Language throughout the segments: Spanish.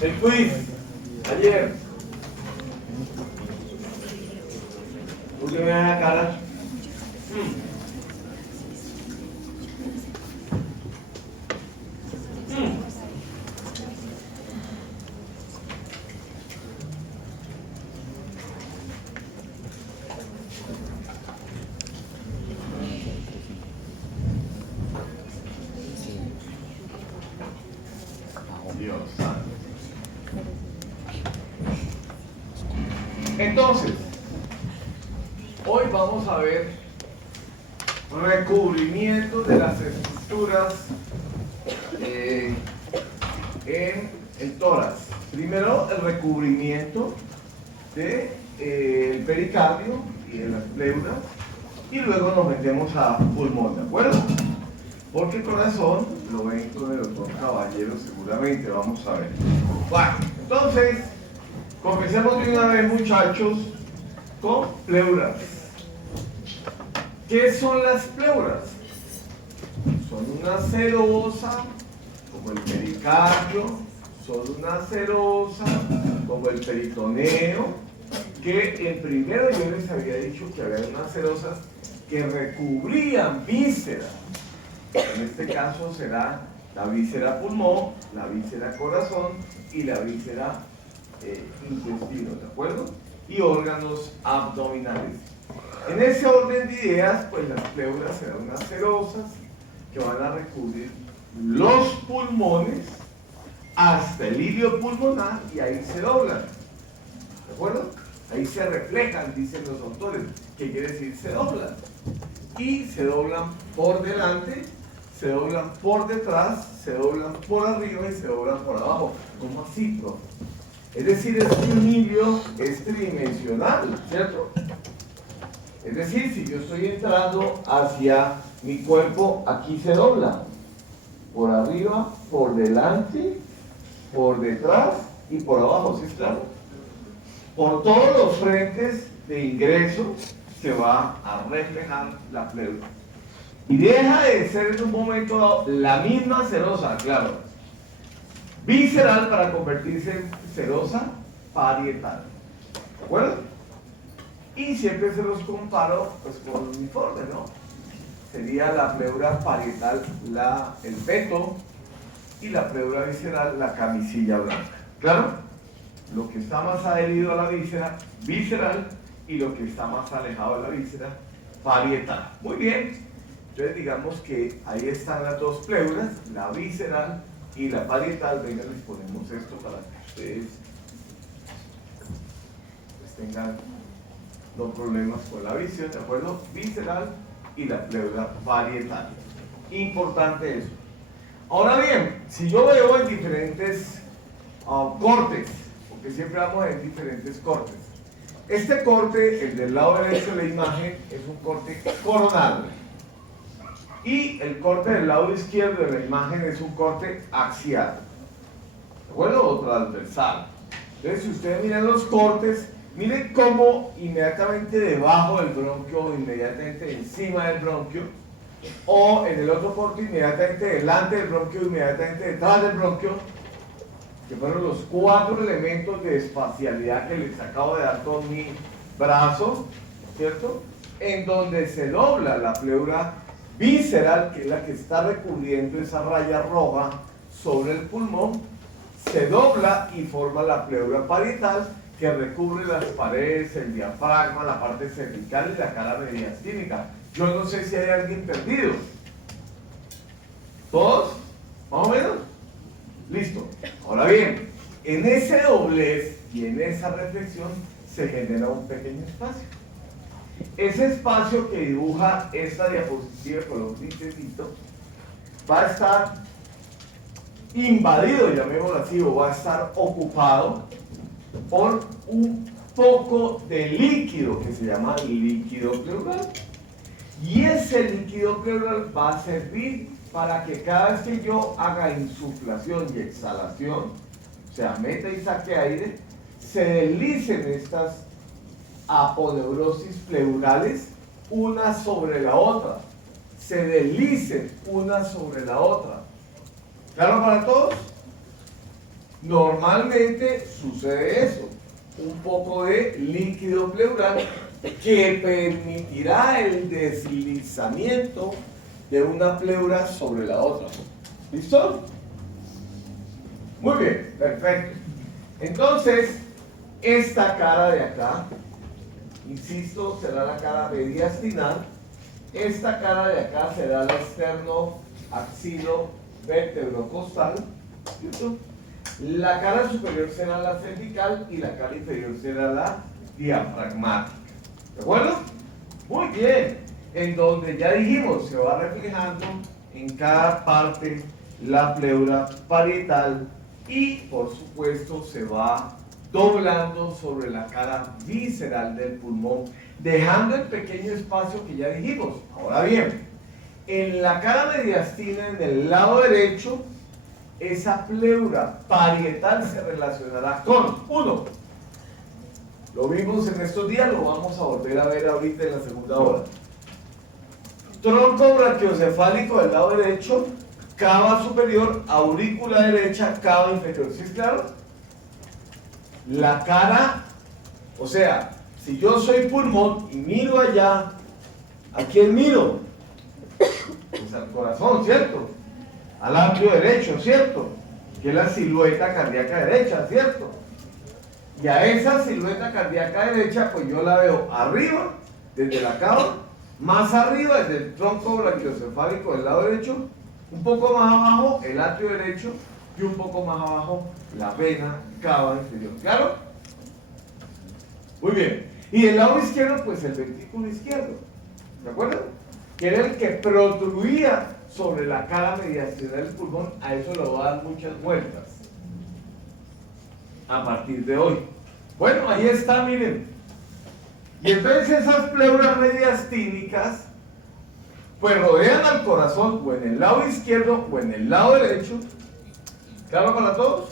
El quiz. Ayer. ¿Por qué me da la cara? Dios santo. Entonces, hoy vamos a ver recubrimiento de las estructuras en el tórax. Primero, el recubrimiento del pericardio y de las pleuras, y luego nos metemos a pulmón, ¿de acuerdo? Porque el corazón lo ven con el doctor Caballero seguramente, vamos a ver. Bueno, entonces, comencemos de una vez, muchachos, con pleuras. ¿Qué son las pleuras? Son una serosa, como el pericardio, son una serosa, como el peritoneo, que en primero yo les había dicho que había unas serosas que recubrían vísceras. En este caso será la víscera pulmón, la víscera corazón y la víscera intestino, ¿de acuerdo? Y órganos abdominales. En ese orden de ideas, pues las pleuras serán unas serosas que van a recubrir los pulmones hasta el hilio pulmonar y ahí se doblan, ¿de acuerdo? Ahí se reflejan, dicen los autores. ¿Qué quiere decir? Se doblan. Y se doblan por delante, se doblan por detrás, se doblan por arriba y se doblan por abajo. ¿Cómo así, profe? Es decir, es que un hilio es tridimensional, ¿cierto? Es decir, si yo estoy entrando hacia mi cuerpo, aquí se dobla. Por arriba, por delante, por detrás y por abajo, ¿sí es claro? Por todos los frentes de ingreso se va a reflejar la pleura. Y deja de ser en un momento dado la misma serosa, claro, visceral para convertirse en serosa parietal. ¿De acuerdo? Y siempre se los comparo pues con el uniforme, ¿no? Sería la pleura parietal el peto y la pleura visceral la camisilla blanca. ¿Claro? Lo que está más adherido a la víscera visceral y lo que está más alejado de la víscera parietal. Muy bien. Entonces digamos que ahí están las dos pleuras, la visceral y la parietal. Venga, les ponemos esto para que ustedes pues, tengan no problemas con la visión, ¿de acuerdo? Visceral y la pleura parietal. Importante eso. Ahora bien, si yo veo en diferentes cortes, porque siempre vamos en diferentes cortes. Este corte, el del lado derecho de la imagen, es un corte coronal. Y el corte del lado izquierdo de la imagen es un corte axial. ¿De acuerdo? O transversal. Entonces, si ustedes miran los cortes, miren cómo inmediatamente debajo del bronquio o inmediatamente encima del bronquio, o en el otro corte inmediatamente delante del bronquio, inmediatamente detrás del bronquio, que fueron los 4 elementos de espacialidad que les acabo de dar con mi brazo, ¿cierto? En donde se dobla la pleura visceral, que es la que está recubriendo esa raya roja sobre el pulmón, se dobla y forma la pleura parietal, que recubre las paredes, el diafragma, la parte cervical y la cara mediastínica. Yo no sé si hay alguien perdido. ¿Todos? ¿Más o menos? Listo. Ahora bien, en ese doblez y en esa reflexión se genera un pequeño espacio. Ese espacio que dibuja esta diapositiva con los grisecitos va a estar invadido, llamémoslo así, o va a estar ocupado por un poco de líquido que se llama líquido pleural. Y ese líquido pleural va a servir para que cada vez que yo haga insuflación y exhalación, o sea, meta y saque aire, se deslicen estas aponeurosis pleurales una sobre la otra, se deslicen una sobre la otra. ¿Claro para todos? Normalmente sucede eso, un poco de líquido pleural que permitirá el deslizamiento de una pleura sobre la otra. ¿Listo? Muy bien, perfecto. Entonces, esta cara de acá, insisto, será la cara mediastinal. Esta cara de acá será la externo-axilo-vertebrocostal, ¿cierto? La cara superior será la cervical y la cara inferior será la diafragmática. ¿De acuerdo? Muy bien. En donde ya dijimos, se va reflejando en cada parte la pleura parietal y, por supuesto, se va doblando sobre la cara visceral del pulmón, dejando el pequeño espacio que ya dijimos. Ahora bien, en la cara mediastina, en el lado derecho, esa pleura parietal se relacionará con, uno, lo vimos en estos días, lo vamos a volver a ver ahorita en la segunda hora. Tronco brachiocefálico del lado derecho, cava superior, aurícula derecha, cava inferior. ¿Sí es claro? La cara, o sea, si yo soy pulmón y miro allá, ¿a quién miro? Pues al corazón, ¿cierto? Al atrio derecho, ¿cierto? Que es la silueta cardíaca derecha, ¿cierto? Y a esa silueta cardíaca derecha, pues yo la veo arriba, desde la cava, más arriba, desde el tronco brachiocefálico del lado derecho, un poco más abajo, el atrio derecho, y un poco más abajo, la vena cava inferior. ¿Claro? Muy bien. Y del lado izquierdo, pues el ventrículo izquierdo. ¿De acuerdo? Que era el que protruía sobre la cara mediastinal del pulmón. A eso le voy a dar muchas vueltas a partir de hoy. Bueno, ahí está, miren. Y entonces esas pleuras mediastínicas pues rodean al corazón o en el lado izquierdo o en el lado derecho. ¿Claro para todos?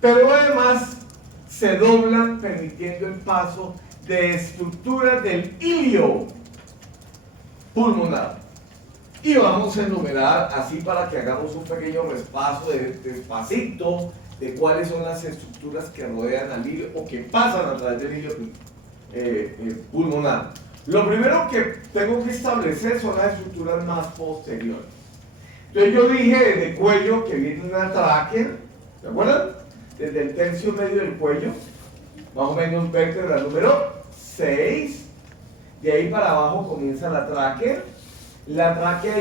Pero además se doblan permitiendo el paso de estructuras del hilio pulmonar. Y vamos a enumerar así para que hagamos un pequeño repaso despacito de cuáles son las estructuras que rodean al hilio o que pasan a través del hilio pulmonar. Lo primero que tengo que establecer son las estructuras más posteriores. Entonces yo dije desde el cuello que viene una tráquea, ¿de acuerdo? Desde el tercio medio del cuello, más o menos vértebra número 6, de ahí para abajo comienza la tráquea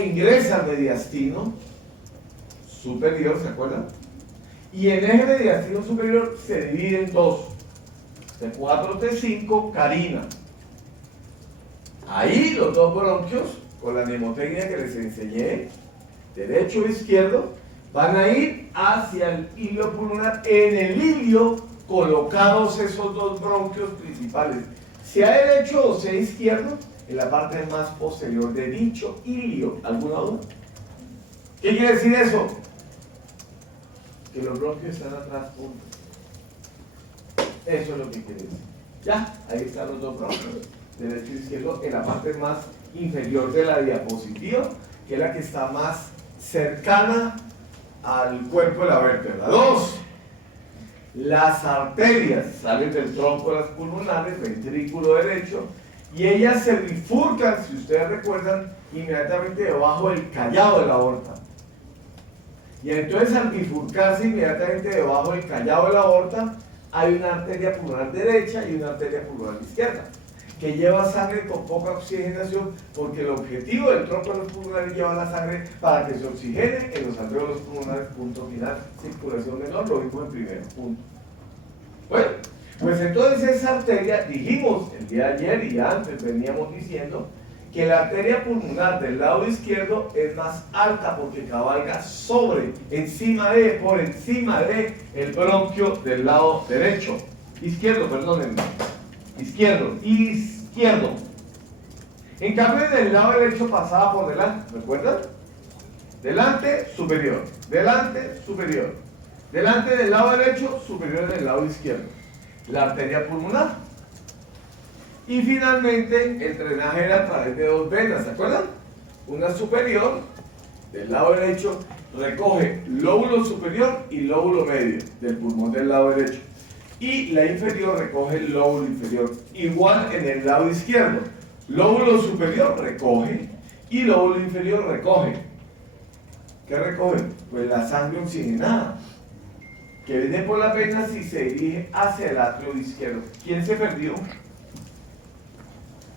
ingresa al mediastino superior, ¿se acuerdan? Y el eje mediastino superior se divide en dos, T4, T5, carina. Ahí los dos bronquios, con la mnemotecnia que les enseñé, derecho e izquierdo, van a ir hacia el hilio pulmonar. En el hilio colocados esos dos bronquios principales, sea derecho o sea izquierdo, en la parte más posterior de dicho hilio. ¿Alguna duda? ¿Qué quiere decir eso? Que los bronquios están atrás juntos. Eso es lo que quiere decir. Ya, ahí están los dos bronquios, derecho e izquierdo, en la parte más inferior de la diapositiva, que es la que está más cercana al cuerpo de la vértebra. 2. Las arterias salen del tronco de las pulmonares, ventrículo derecho, y ellas se bifurcan, si ustedes recuerdan, inmediatamente debajo del callado de la aorta. Y entonces al bifurcarse inmediatamente debajo del callado de la aorta, hay una arteria pulmonar derecha y una arteria pulmonar izquierda, que lleva sangre con poca oxigenación, porque el objetivo del tronco de los pulmonares es llevar la sangre para que se oxigene en los alvéolos pulmonares, punto final, circulación menor, lo vimos en primero, punto. Bueno, pues entonces esa arteria, dijimos el día de ayer y antes veníamos diciendo, que la arteria pulmonar del lado izquierdo es más alta porque cabalga por encima de el bronquio del lado derecho, izquierdo. En cambio, del lado derecho pasaba por delante, ¿recuerdan? Delante, superior, delante, superior, delante del lado derecho, superior del lado izquierdo, la arteria pulmonar. Y finalmente, el drenaje era a través de dos venas, ¿se acuerdan? Una superior del lado derecho recoge lóbulo superior y lóbulo medio del pulmón del lado derecho. Y la inferior recoge el lóbulo inferior. Igual en el lado izquierdo. Lóbulo superior recoge y lóbulo inferior recoge. ¿Qué recoge? Pues la sangre oxigenada, que viene por las venas y se dirige hacia el atrio izquierdo. ¿Quién se perdió?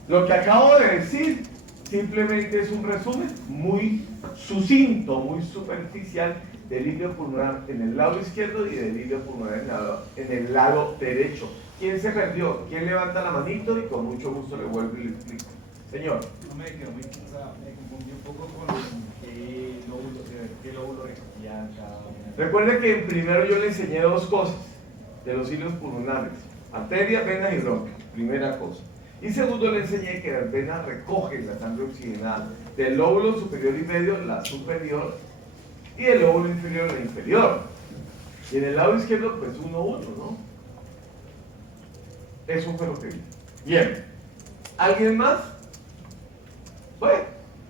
Lo que acabo de decir simplemente es un resumen muy sucinto, muy superficial del líquido pulmonar en el lado izquierdo y del líquido pulmonar en el lado derecho. ¿Quién se perdió? ¿Quién levanta la manito? Y con mucho gusto le vuelvo y le explico. Señor. No me quedó muy, o sea, me confundí un poco con qué lóbulo recogía cada una. Recuerde que primero yo le enseñé dos cosas de los hilos pulmonares: arterias, venas y bronquios, primera cosa. Y segundo le enseñé que las venas recogen la sangre oxigenada del lóbulo superior y medio, la superior, y del lóbulo inferior, la inferior. Y en el lado izquierdo, pues uno, ¿no? Eso fue lo que vi. Bien. ¿Alguien más? Bueno,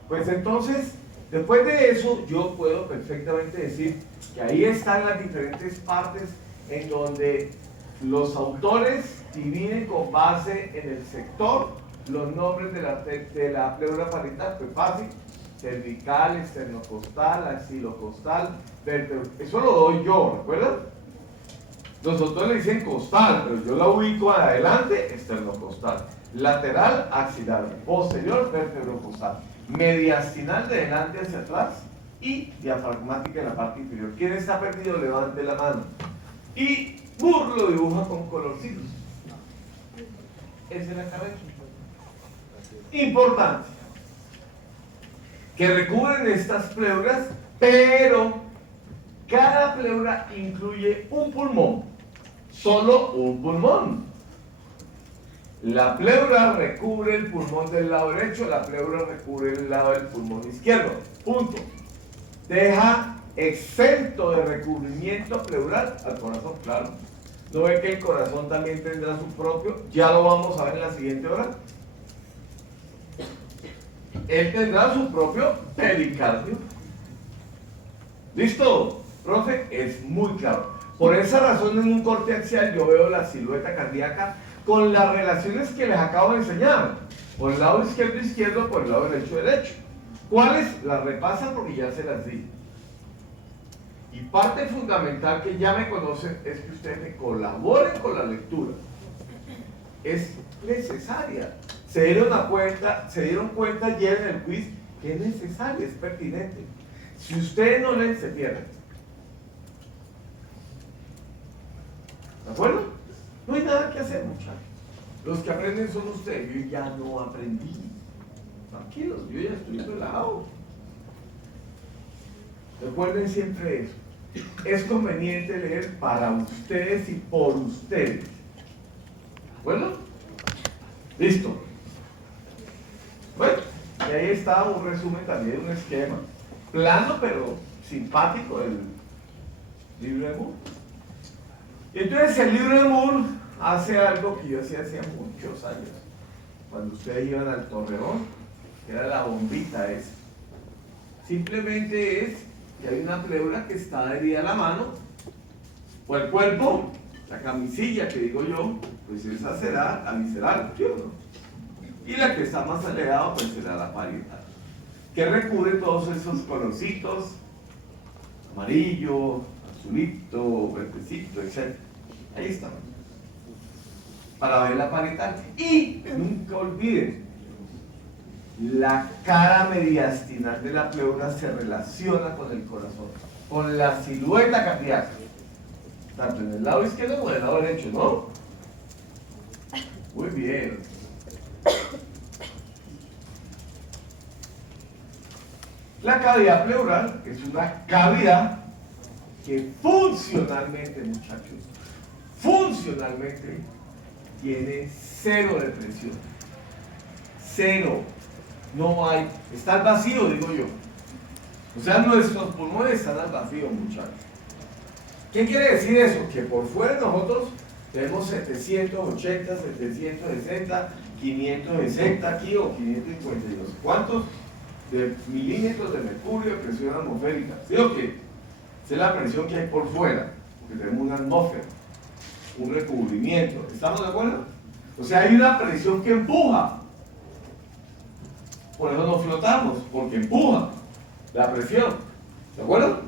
pues entonces, después de eso, yo puedo perfectamente decir que ahí están las diferentes partes en donde los autores dividen con base en el sector los nombres de la pleura parietal. Pues fácil: cervical, esternocostal, axilocostal, vértebro. Eso lo doy yo, ¿recuerdan? Los autores le dicen costal, pero yo la ubico adelante: esternocostal, lateral, axilar, posterior, vértebro-costal, mediastinal de delante hacia atrás y diafragmática en la parte inferior. ¿Quién está perdido? Levante la mano. Y Moore lo dibuja con colorcitos. Esa es la cabeza. Importante que recubren estas pleuras, pero cada pleura incluye un pulmón, solo un pulmón. La pleura recubre el pulmón del lado derecho, la pleura recubre el lado del pulmón izquierdo. Punto. Deja exento de recubrimiento pleural al corazón, claro. ¿No ve que el corazón también tendrá su propio? Ya lo vamos a ver en la siguiente hora. Él tendrá su propio pericardio. ¿Listo? Profe, es muy claro. Por esa razón, en un corte axial yo veo la silueta cardíaca con las relaciones que les acabo de enseñar. Por el lado izquierdo, por el lado derecho. ¿Cuáles? Las repasan porque ya se las di. Y parte fundamental que ya me conocen es que ustedes me colaboren con la lectura. Es necesaria. Se dieron cuenta ayer en el quiz que es necesaria, es pertinente. Si ustedes no leen, se pierden. ¿De acuerdo? No hay nada que hacer, muchachos. Los que aprenden son ustedes. Yo ya no aprendí. Tranquilos, yo ya estoy relajado. Recuerden siempre eso. Es conveniente leer para ustedes y por ustedes. ¿Bueno? Listo. Bueno, y ahí está un resumen también, un esquema plano pero simpático del libro de Moore. Y entonces el libro de Moore hace algo que yo hacía hace muchos años, cuando ustedes iban al Torreón, que era la bombita esa. Simplemente es que hay una pleura que está adherida a la mano o el cuerpo, la camisilla que digo yo, pues esa será la visceral, ¿cierto? Y la que está más alejada pues será la parietal, que recubre todos esos colorcitos: amarillo, azulito, verdecito, etc. Ahí está, para ver la parietal. Y nunca olviden, la cara mediastinal de la pleura se relaciona con el corazón, con la silueta cardíaca, tanto en el lado izquierdo como en el lado derecho, ¿no? Muy bien. La cavidad pleural es una cavidad que funcionalmente, muchachos, funcionalmente tiene cero de presión. Cero. No hay. Está al vacío, digo yo. O sea, nuestros pulmones están al vacío, muchachos. ¿Qué quiere decir eso? Que por fuera nosotros tenemos 780, 760, 560 aquí o 552. ¿Cuántos? de milímetros de mercurio de presión atmosférica. ¿Sí o qué? Esa es la presión que hay por fuera, porque tenemos una atmósfera, un recubrimiento. ¿Estamos de acuerdo? O sea, hay una presión que empuja. Por eso no flotamos, porque empuja la presión. ¿De acuerdo?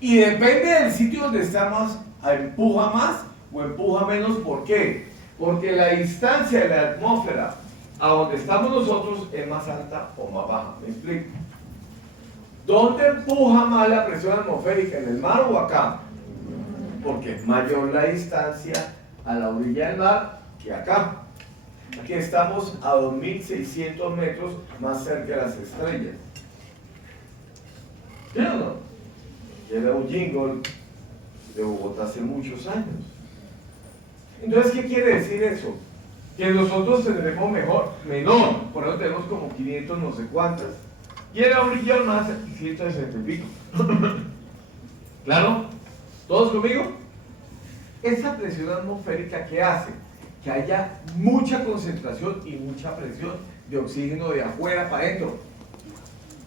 Y depende del sitio donde estamos, empuja más o empuja menos. ¿Por qué? Porque la distancia de la atmósfera a donde estamos nosotros es más alta o más baja. ¿Me explico? ¿Dónde empuja más la presión atmosférica? ¿En el mar o acá? Porque es mayor la distancia a la orilla del mar que acá. Aquí estamos a 2.600 metros más cerca de las estrellas. ¿Sí o no? Era un jingle de Bogotá hace muchos años. Entonces, ¿qué quiere decir eso? Que nosotros tendremos menor, por eso tenemos como 500 no sé cuántas, y el orilla más 160 y pico. ¿Claro? ¿Todos conmigo? Esa presión atmosférica, ¿qué hace? Que haya mucha concentración y mucha presión de oxígeno de afuera para adentro.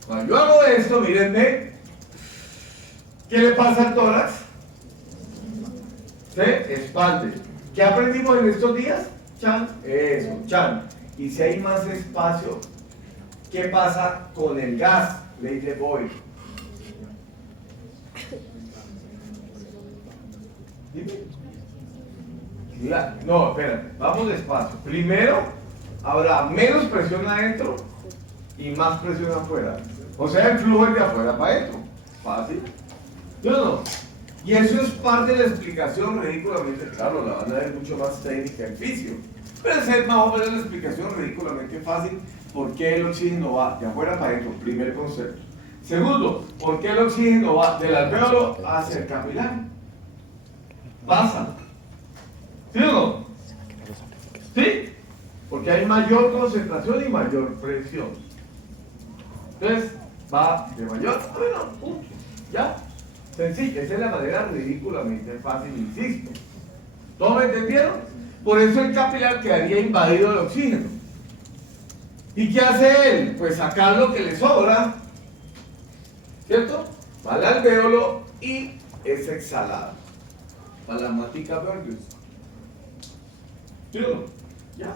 Cuando yo hago esto, mírenme, ¿qué le pasa al tórax? Se expande. ¿Qué aprendimos en estos días? Chan, eso, chan. Y si hay más espacio, ¿qué pasa con el gas? Ley de Boyle. No, espérate, vamos despacio. Primero, habrá menos presión adentro y más presión afuera. O sea, el flujo es de afuera para adentro. Fácil. ¿Sí o no? Y eso es parte de la explicación ridículamente, claro, la van a ver mucho más técnica en fisio. Pero esa es más o menos la explicación ridículamente fácil por qué el oxígeno va de afuera para adentro, primer concepto. Segundo, por qué el oxígeno va del alvéolo hacia el capilar. Pasa. ¿Sí o no? ¿Sí? Porque hay mayor concentración y mayor presión. Entonces, va de mayor a menor, punto. ¿Ya? Sencillo, esa es la manera ridículamente fácil, insisto. ¿Todos me entendieron? Por eso el capilar quedaría invadido de oxígeno. ¿Y qué hace él? Pues sacar lo que le sobra, ¿cierto? Va al alvéolo y es exhalado. Para la matica verde. ¿Sí o no? ¿Ya?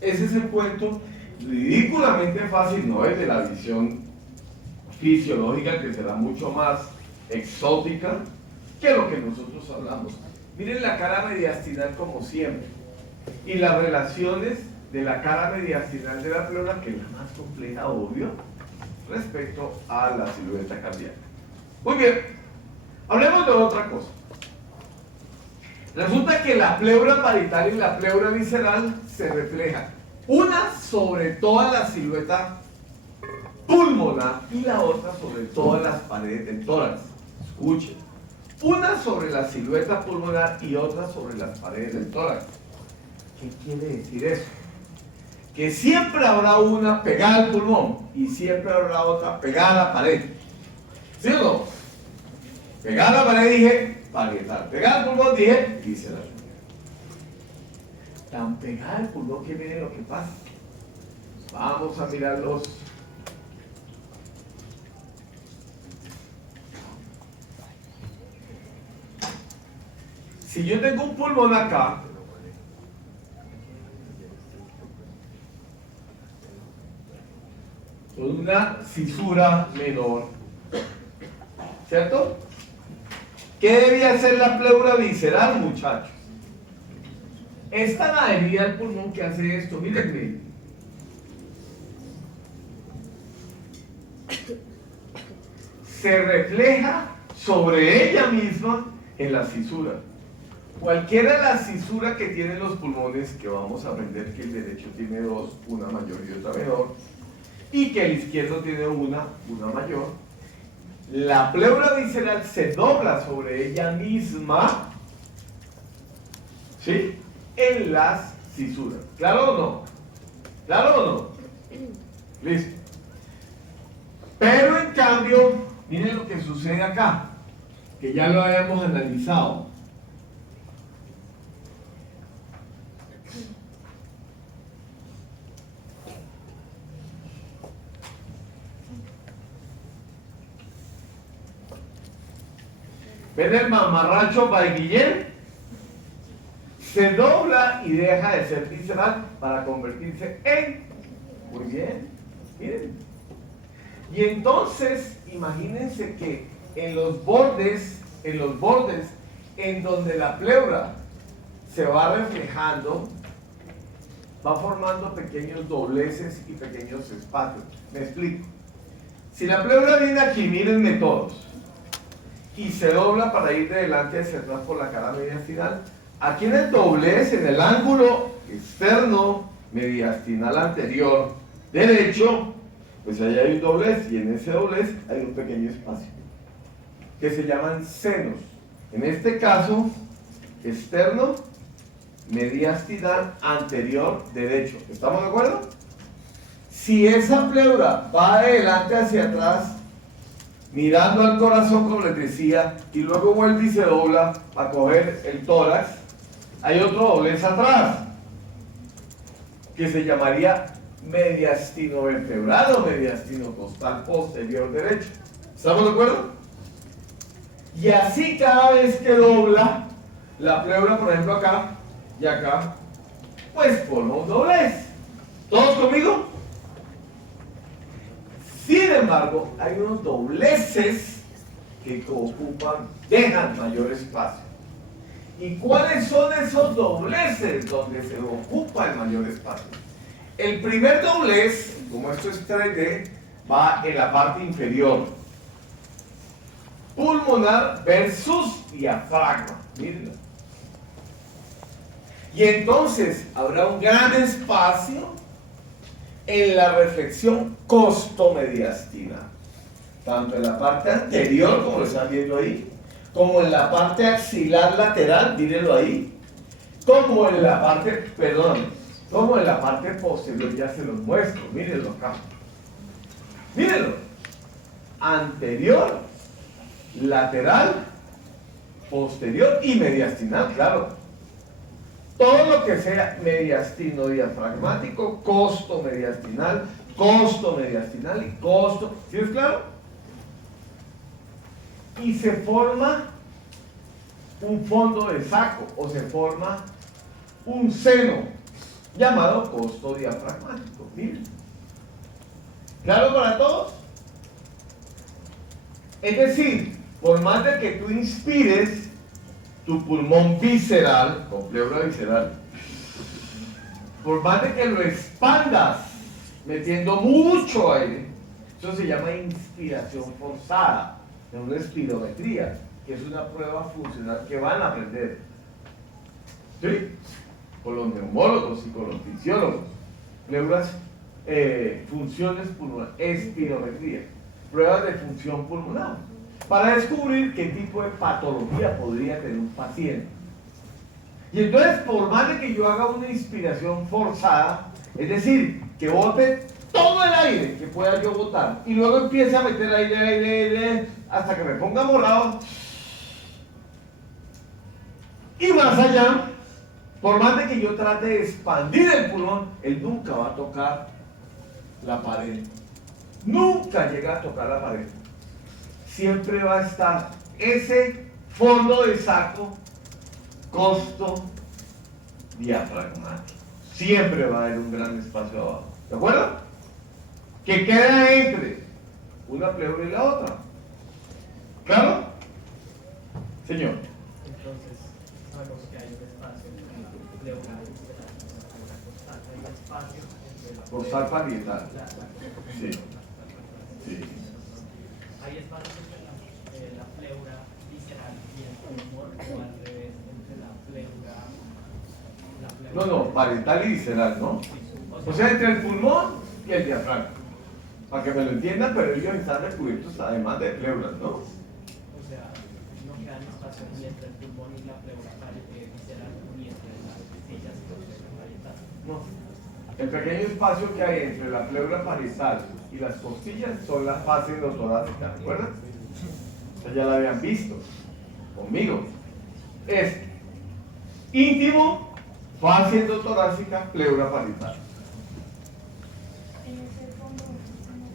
Ese es el cuento ridículamente fácil, no es de la visión fisiológica, que será mucho más exótica que lo que nosotros hablamos. Miren la cara mediastinal como siempre y las relaciones de la cara mediastinal de la pleura, que es la más compleja, obvio, respecto a la silueta cardíaca. Muy bien, hablemos de otra cosa. Resulta que la pleura parietal y la pleura visceral se reflejan una sobre toda la silueta pulmonar y la otra sobre todas las paredes del tórax. Escuchen, una sobre la silueta pulmonar y otra sobre las paredes del tórax. ¿Qué quiere decir eso? Que siempre habrá una pegada al pulmón y siempre habrá otra pegada a la pared. ¿Sí o no? Pegada a la pared dije parietal, pegada al pulmón dije visceral. Tan pegada al pulmón que miren lo que pasa. Vamos a mirarlos. Si yo tengo un pulmón acá, con una fisura menor, ¿cierto? ¿Qué debía hacer la pleura visceral, muchachos? Esta ganadería del pulmón que hace esto, mírenme. Se refleja sobre ella misma en las fisuras. Cualquiera de las fisuras que tienen los pulmones, que vamos a aprender que el derecho tiene dos, una mayor y otra menor, y que el izquierdo tiene una mayor, la pleura visceral se dobla sobre ella misma, ¿sí?, en las fisuras. ¿Claro o no? ¿Claro o no? Listo. Pero en cambio, miren lo que sucede acá, que ya lo habíamos analizado. ¿Ven el mamarracho Baiguillén? Se dobla y deja de ser visceral para convertirse en... Muy bien, miren. Y entonces, imagínense que en los bordes, en donde la pleura se va reflejando, va formando pequeños dobleces y pequeños espacios. Me explico. Si la pleura viene aquí, mírenme todos, y se dobla para ir de delante hacia atrás por la cara mediastinal, aquí en el doblez, en el ángulo externo mediastinal anterior derecho, pues ahí hay un doblez, y en ese doblez hay un pequeño espacio que se llaman senos. En este caso, externo mediastinal anterior derecho. ¿Estamos de acuerdo? Si esa pleura va de delante hacia atrás, mirando al corazón, como les decía, y luego vuelve y se dobla para coger el tórax, hay otro doblez atrás, que se llamaría mediastino vertebral o mediastino costal posterior derecho. ¿Estamos de acuerdo? Y así cada vez que dobla la pleura, por ejemplo acá y acá, pues forma un doblez. ¿Todos conmigo? Sin embargo, hay unos dobleces que dejan mayor espacio. ¿Y cuáles son esos dobleces donde se ocupa el mayor espacio? El primer doblez, como esto es 3D, va en la parte inferior. Pulmonar versus diafragma. Mírenlo. Y entonces habrá un gran espacio en la reflexión costomediastinal, tanto en la parte anterior, como lo están viendo ahí, como en la parte axilar lateral, mírenlo ahí, como en la parte, como en la parte posterior, ya se los muestro, mírenlo acá. Mírenlo. Anterior, lateral, posterior y mediastinal, claro. Todo lo que sea mediastino diafragmático, costo mediastinal y costo. ¿Sí es claro? Y se forma un fondo de saco o se forma un seno llamado costo diafragmático. Miren. ¿Claro para todos? Es decir, por más de que tú inspires tu pulmón visceral, con pleura visceral, por más de que lo expandas metiendo mucho aire, eso se llama inspiración forzada, de una espirometría, que es una prueba funcional que van a aprender, ¿sí? Con los neumólogos y con los fisiólogos. Pleuras, funciones pulmonares, espirometría, pruebas de función pulmonar, para descubrir qué tipo de patología podría tener un paciente. Y entonces, por más de que yo haga una inspiración forzada, es decir, que bote todo el aire que pueda yo botar, y luego empiece a meter aire, hasta que me ponga morado, y más allá, por más de que yo trate de expandir el pulmón, él nunca va a tocar la pared. Nunca llega a tocar la pared. Siempre va a estar ese fondo de saco costo diafragmático. Siempre va a haber un gran espacio abajo. ¿De acuerdo? Que queda entre una pleura y la otra. ¿Claro? Señor. Entonces, sabemos que hay un espacio entre la pleura y la costal. Hay un espacio entre la Costal parietal. Sí. Sí. Hay espacio entre la pleura visceral y el pulmón, o al revés, entre la pleura. No, parietal y visceral, ¿no? O sea, entre el pulmón y el diafragma. Para que me lo entiendan, pero ellos están recubiertos además de pleuras, ¿no? O sea, no queda espacio ni entre el pulmón y la pleura visceral, ni entre las costillas y la pleura parietal. No. El pequeño espacio que hay entre la pleura parietal y las costillas son las fases endotorácicas, ¿recuerdan? Ustedes ya la habían visto conmigo. Es íntimo, fase endotorácica, pleura parietal. En ese fondo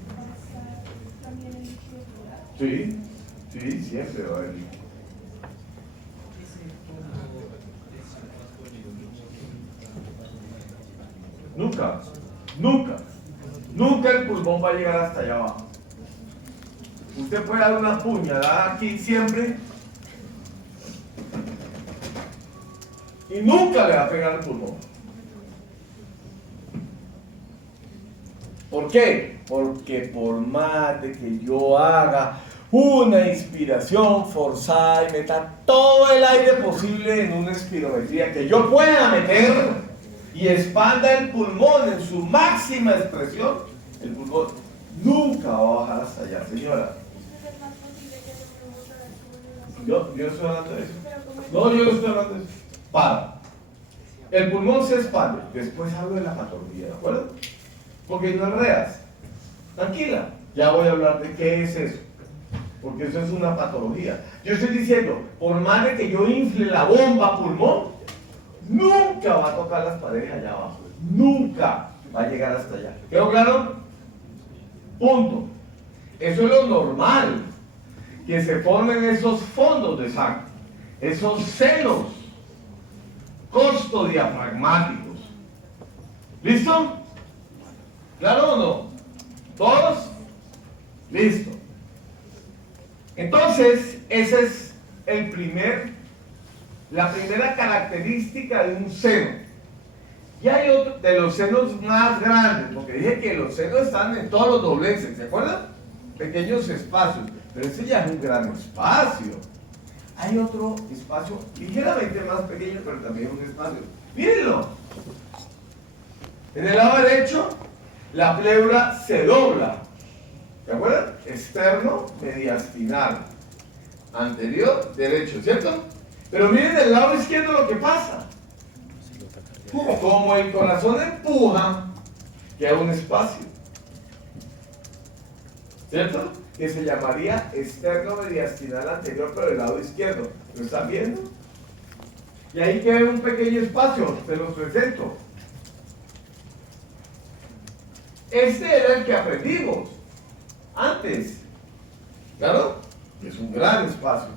pasa también el líquido pleural. Sí, siempre va a haber líquido. Nunca, nunca, nunca el pulmón va a llegar hasta allá abajo. Usted puede dar una puñalada aquí siempre y nunca le va a pegar al pulmón. ¿Por qué? Porque por más de que yo haga una inspiración forzada y meta todo el aire posible en una espirometría que yo pueda meter y expanda el pulmón en su máxima expresión, el pulmón nunca va a bajar hasta allá, señora. Entonces es más posible que se provoque la estimulación. Yo estoy hablando de eso. Pero como es- No, yo no estoy hablando de eso. Para. El pulmón se expande. Después hablo de la patología, ¿de acuerdo? Porque no enredas. Tranquila. Ya voy a hablar de qué es eso. Porque eso es una patología. Yo estoy diciendo, por más de que yo infle la bomba pulmón, nunca va a tocar las paredes allá abajo. Nunca va a llegar hasta allá. ¿Quedó claro? Punto. Eso es lo normal. Que se formen esos fondos de sangre. Esos senos costodiafragmáticos. ¿Listo? ¿Claro o no? ¿Todos? Listo. Entonces, esa es la primera característica de un seno. Y hay otro de los senos más grandes, porque dije que los senos están en todos los dobleces, ¿se acuerdan? Pequeños espacios, pero ese ya es un gran espacio. Hay otro espacio ligeramente más pequeño, pero también un espacio. Mírenlo. En el lado derecho, la pleura se dobla. ¿De acuerdo? Externo, mediastinal. Anterior, derecho, ¿cierto? Pero miren el lado izquierdo lo que pasa. Como el corazón empuja, queda un espacio. ¿Cierto? Que se llamaría externo mediastinal anterior, pero del lado izquierdo. ¿Lo están viendo? Y ahí queda un pequeño espacio, se los presento. Este era el que aprendimos antes. ¿Claro? Es un gran espacio.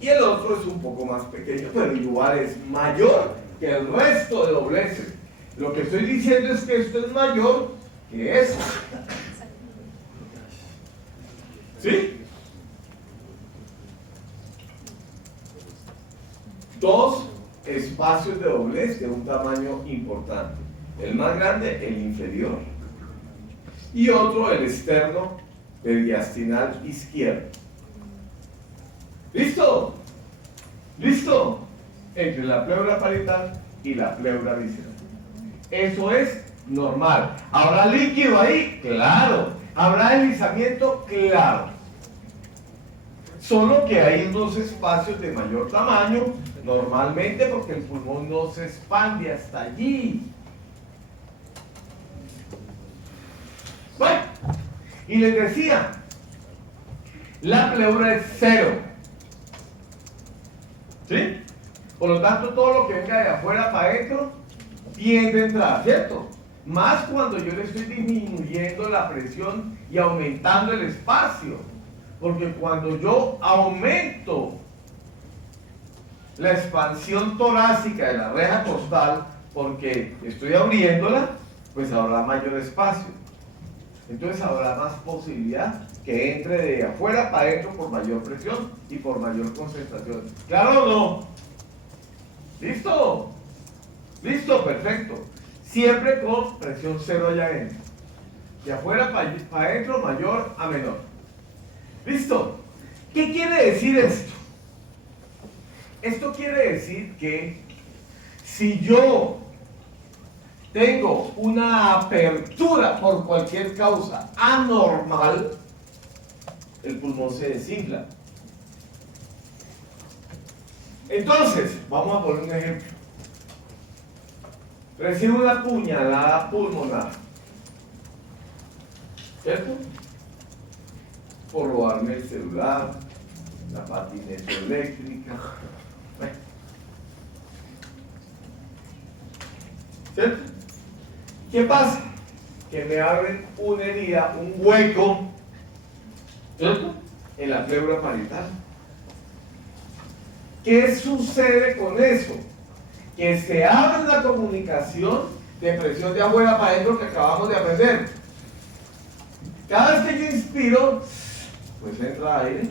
Y el otro es un poco más pequeño, pero igual es mayor que el resto de dobleces. Lo que estoy diciendo es que esto es mayor que eso. ¿Sí? Dos espacios de doblez de un tamaño importante. El más grande, el inferior. Y otro, el externo mediastinal izquierdo. ¿Listo? ¿Listo? Entre la pleura parietal y la pleura visceral. Eso es normal. ¿Habrá líquido ahí? Claro. ¿Habrá deslizamiento? Claro. Solo que hay unos espacios de mayor tamaño, normalmente porque el pulmón no se expande hasta allí. Bueno, y les decía, la pleura es cero. ¿Sí? Por lo tanto, todo lo que venga de afuera para adentro tiende a entrar, ¿cierto? Más cuando yo le estoy disminuyendo la presión y aumentando el espacio. Porque cuando yo aumento la expansión torácica de la reja costal, porque estoy abriéndola, pues habrá mayor espacio. Entonces habrá más posibilidad que entre de afuera para adentro por mayor presión y por mayor concentración. ¿Claro o no? ¿Listo? ¿Listo? Perfecto. Siempre con presión cero allá adentro. De afuera para adentro, mayor a menor. ¿Listo? ¿Qué quiere decir esto? Esto quiere decir que si yo tengo una apertura por cualquier causa anormal, el pulmón se desinfla. Entonces, vamos a poner un ejemplo. Recibo una puñalada pulmonar, ¿cierto? Por robarme el celular, la patineta eléctrica. Bueno. ¿Cierto? ¿Qué pasa? Que me abren una herida, un hueco, ¿cierto? En la pleura parietal. ¿Qué sucede con eso? Que se abre una comunicación de presión de afuera para adentro que acabamos de aprender. Cada vez que yo inspiro, pues entra aire,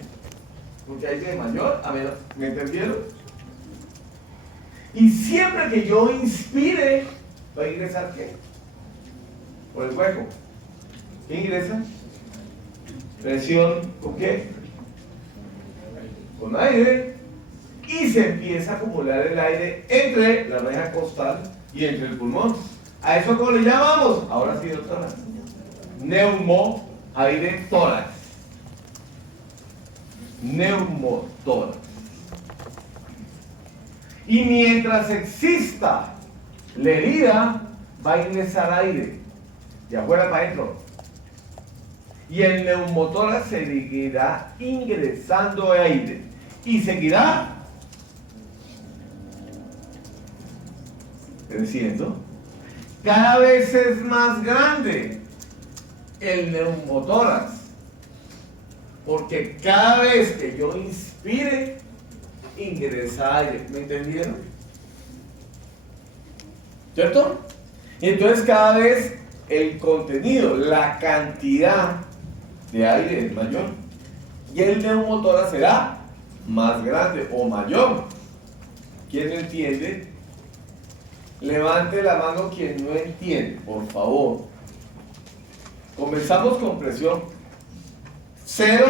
porque hay aire mayor, a ver, ¿me entendieron? Y siempre que yo inspire, ¿va a ingresar qué? Por el hueco. ¿Qué ingresa? Presión, ¿con qué? Con aire. Y se empieza a acumular el aire entre la reja costal y entre el pulmón. ¿A eso cómo le llamamos? Ahora sí, doctora. Neumoaire tórax. Neumotórax. Y mientras exista la herida, va a ingresar aire de afuera para adentro. Y el neumotórax seguirá ingresando aire. Y seguirá creciendo. Cada vez es más grande el neumotórax. Porque cada vez que yo inspire, ingresa aire. ¿Me entendieron? ¿Cierto? Y entonces cada vez el contenido, la cantidad de aire es mayor. Y el neumotórax será más grande o mayor. ¿Quién no entiende? Levante la mano quien no entiende, por favor. Comenzamos con presión 0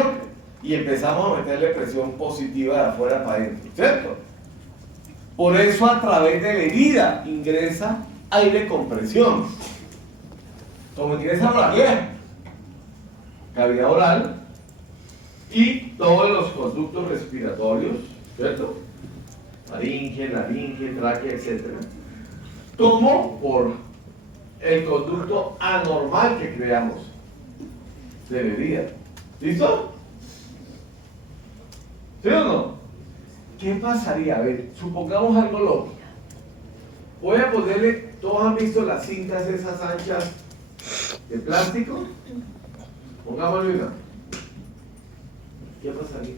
y empezamos a meterle presión positiva de afuera para adentro, ¿cierto? Por eso a través de la herida ingresa aire con presión. Como ingresa por aquí, cavidad oral y todos los conductos respiratorios, ¿cierto? Faringe, laringe, tráquea, etc. Como por el conducto anormal que creamos de la herida. ¿Listo? ¿Sí o no? ¿Qué pasaría? A ver, supongamos algo loco. Voy a ponerle, ¿todos han visto las cintas esas anchas de plástico? Pongámosle una. ¿Qué pasaría?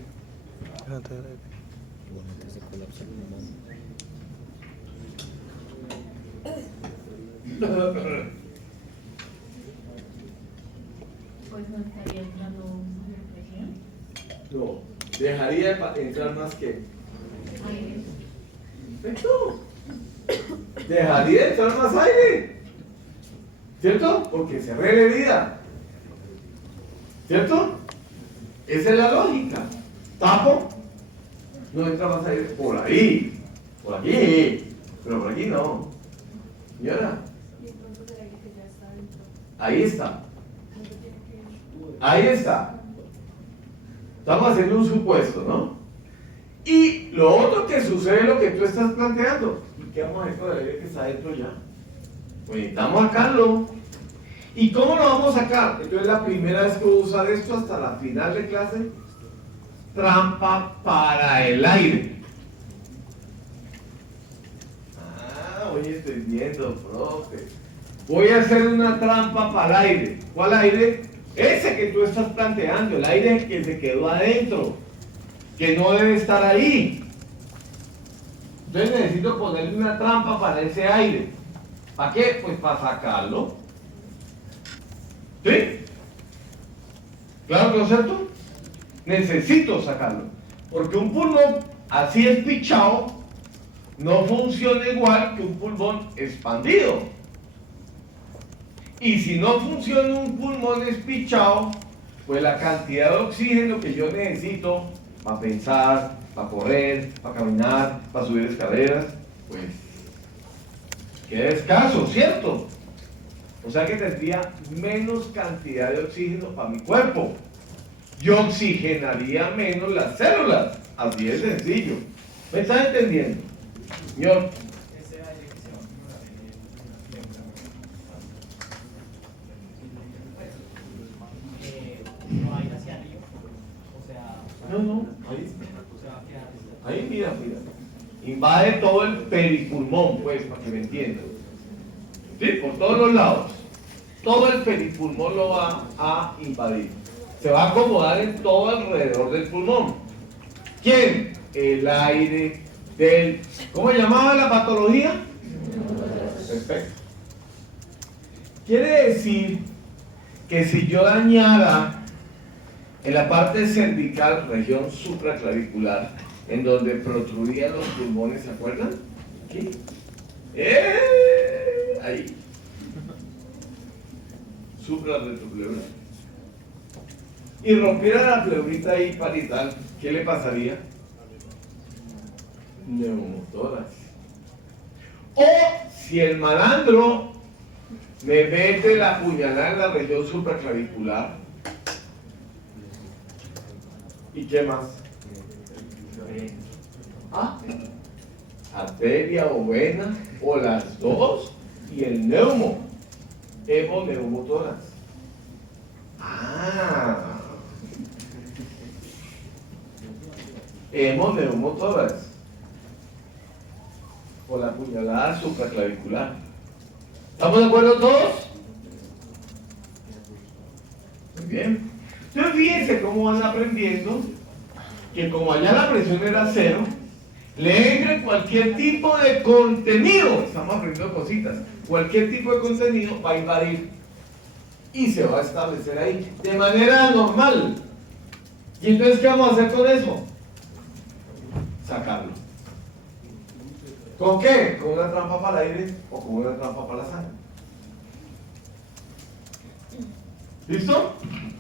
Pues no estaría entrando presión. No, dejaría de entrar más que. Aire. Perfecto. Dejaría de entrar más aire. ¿Cierto? Porque cerré la herida. ¿Cierto? Esa es la lógica. Tapo, no entra más aire por ahí, por aquí, pero por aquí no. Señora, Y entonces el aire que ya está dentro, ahí está. ¿dónde tiene que ir? Ahí está. Estamos haciendo un supuesto, ¿no? Y lo otro que sucede es lo que tú estás planteando. ¿Y qué vamos a hacer con el aire que está dentro ya? Pues necesitamos sacarlo. ¿Y cómo lo vamos a sacar? Entonces la primera vez que voy a usar esto hasta la final de clase, trampa para el aire. Ah, voy entendiendo, profe. Voy a hacer una trampa para el aire. ¿Cuál aire? Ese que tú estás planteando, el aire que se quedó adentro, que no debe estar ahí. Entonces necesito ponerle una trampa para ese aire. ¿Para qué? Pues para sacarlo. ¿Sí? ¿Claro que lo cierto? Necesito sacarlo. Porque un pulmón así espichado no funciona igual que un pulmón expandido. Y si no funciona un pulmón espichado, pues la cantidad de oxígeno que yo necesito para pensar, para correr, para caminar, para subir escaleras, pues queda escaso, ¿cierto? O sea que tendría menos cantidad de oxígeno para mi cuerpo. Yo oxigenaría menos las células. Así es sencillo. ¿Me están entendiendo? Señor. Ese aire que se va a acumular no hay hacia arriba. O sea, No, ahí. se va a quedar. Ahí, mira. Invade todo el peripulmón, pues, para que me entiendan. Sí, por todos los lados. Todo el peripulmón lo va a invadir. Se va a acomodar en todo alrededor del pulmón. ¿Quién? El aire del... ¿Cómo llamaba la patología? Perfecto. Quiere decir que si yo dañara en la parte cervical, región supraclavicular, en donde protruían los pulmones, ¿se acuerdan? Aquí. Ahí. Suprarretropleural. Y rompiera la pleurita ahí parietal, ¿qué le pasaría? Neumotórax. O si el malandro me mete la puñalada en la región supraclavicular, ¿y qué más? ¿Ah? Arteria o vena, o las dos, y el neumo, hemoneumotórax. Ah, hemoneumotórax, o la puñalada supraclavicular. ¿Estamos de acuerdo todos? Muy bien. Entonces fíjense cómo van aprendiendo que como allá la presión era 0, le entre cualquier tipo de contenido, estamos aprendiendo cositas, cualquier tipo de contenido va a invadir y se va a establecer ahí de manera normal. ¿Y entonces qué vamos a hacer con eso? Sacarlo. ¿Con qué? ¿Con una trampa para el aire o con una trampa para la sangre? ¿Listo?